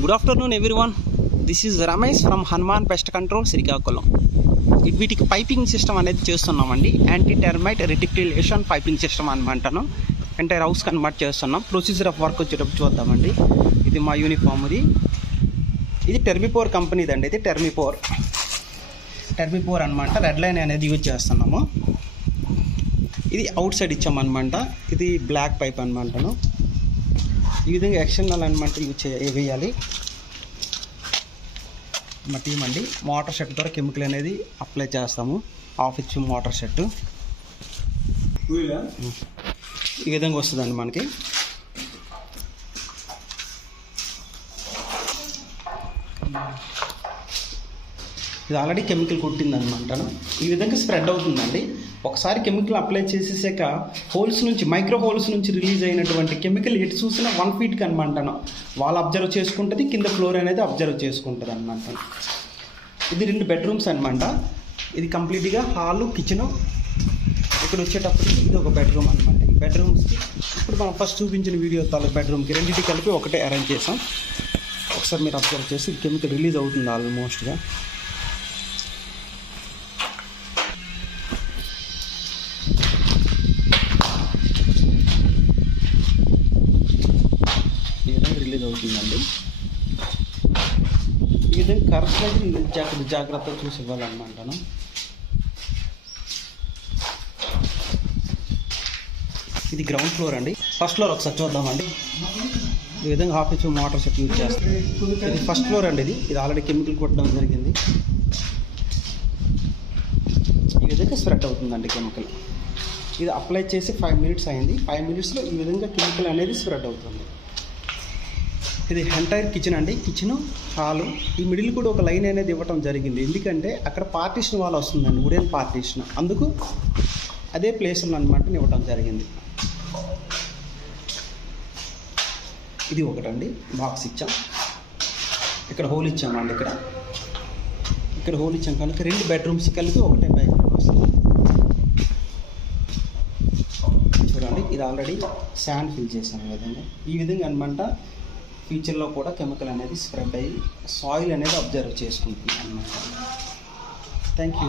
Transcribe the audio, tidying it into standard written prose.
Good afternoon everyone. This is Ramesh from Hanuman pest control Srikakulam. వీటికి piping system అనేది చేస్తున్నామండి. Anti termite reticulation piping system అనమాటను entire house convert చేస్తున్నాం. Procedure of work వచ్చేటప్పుడు చూద్దామండి. ఇది మా యూనిఫామ్. ఇది టెర్మిపోర్ కంపెనీది అండి. ఇది టెర్మిపోర్ అనమాట. రెడ్ లైన్ అనేది యూజ్ చేస్తున్నాము. ఇది అవుట్ సైడ్ ఇచ్చామన్నమాట. ఇది బ్లాక్ పైప్ అనమాటను. ఈ విధంగా ఎక్స్టర్నల్ అనమాట వేయాలి. మా టీం అండి మోటార్ సెట్ ద్వారా కెమికల్ అనేది అప్లై చేస్తాము. హాఫ్ ఇంచ్ మోటార్ సెట్ ఈ విధంగా వస్తుందండి మనకి. ఇది ఆల్రెడీ కెమికల్ కొట్టిందనమాట. ఈ విధంగా స్ప్రెడ్ అవుతుందండి. ఒకసారి కెమికల్ అప్లై చేసేసాక హోల్స్ నుంచి మైక్రో హోల్స్ నుంచి రిలీజ్ అయినటువంటి కెమికల్ ఎటు చూసినా 1 ఫీట్కి అనమాట వాళ్ళు అబ్జర్వ్ చేసుకుంటుంది. కింద ఫ్లోర్ అనేది అబ్జర్వ్ చేసుకుంటుంది అనమాట. ఇది 2 బెడ్రూమ్స్ అనమాట. ఇది కంప్లీట్గా హాలు, కిచెను. ఇక్కడ వచ్చేటప్పటికి ఇది ఒక బెడ్రూమ్ అనమాట. ఈ బెడ్రూమ్స్కి ఇప్పుడు మనం ఫస్ట్ చూపించిన వీడియో తాలూకు బెడ్రూమ్కి రెండింటికి కలిపి ఒకటే అరేంజ్ చేసాం. ఒకసారి మీరు అబ్జర్వ్ చేసి కెమికల్ రిలీజ్ అవుతుంది ఆల్మోస్ట్గా. రిలీజ్ అవుతుందండి. ఈ విధంగా కరెక్ట్గా జాగ్రత్తగా చూసి ఇవ్వాలన్నమాట. ఇది గ్రౌండ్ ఫ్లోర్ అండి. ఫస్ట్ ఫ్లోర్ ఒకసారి చూద్దామండి. ఈ విధంగా half inch motor set use చేస్తాం. ఇది ఫస్ట్ ఫ్లోర్ అండి. ఇది ఆల్రెడీ కెమికల్ కొట్టడం జరిగింది. ఈ విధంగా స్ప్రెడ్ అవుతుందండి కెమికల్. ఇది అప్లై చేసి 5 మినిట్స్ అయింది. 5 మినిట్స్లో ఈ విధంగా కెమికల్ అనేది స్ప్రెడ్ అవుతుంది. ఇది ఎంటైర్ కిచెన్ అండి. Kitchen, hall. ఈ మిడిల్ కూడా ఒక లైన్ అనేది ఇవ్వటం జరిగింది. ఎందుకంటే అక్కడ పార్టీషన్ వాల్ వస్తుందండి, వుడెన్ పార్టీషన్. అందుకు అదే ప్లేస్లో అనమాట ఇవ్వటం జరిగింది. ఇది ఒకటండి బాక్స్ ఇచ్చాం. ఇక్కడ హోల్ ఇచ్చామండి. ఇక్కడ హోల్ ఇచ్చాం కనుక 2 బెడ్రూమ్స్ కలిపి ఒకటే పైప్ వస్తుంది. చూడండి, ఇది ఆల్రెడీ శాండ్ ఫిల్ చేసాం. ఈ విధంగా అనమాట ఫ్యూచర్లో కూడా కెమికల్ అనేది స్ప్రెడ్ అయ్యి సాయిల్ అనేది అబ్జర్వ్ చేసుకుంటుంది అన్నమాట. Thank you.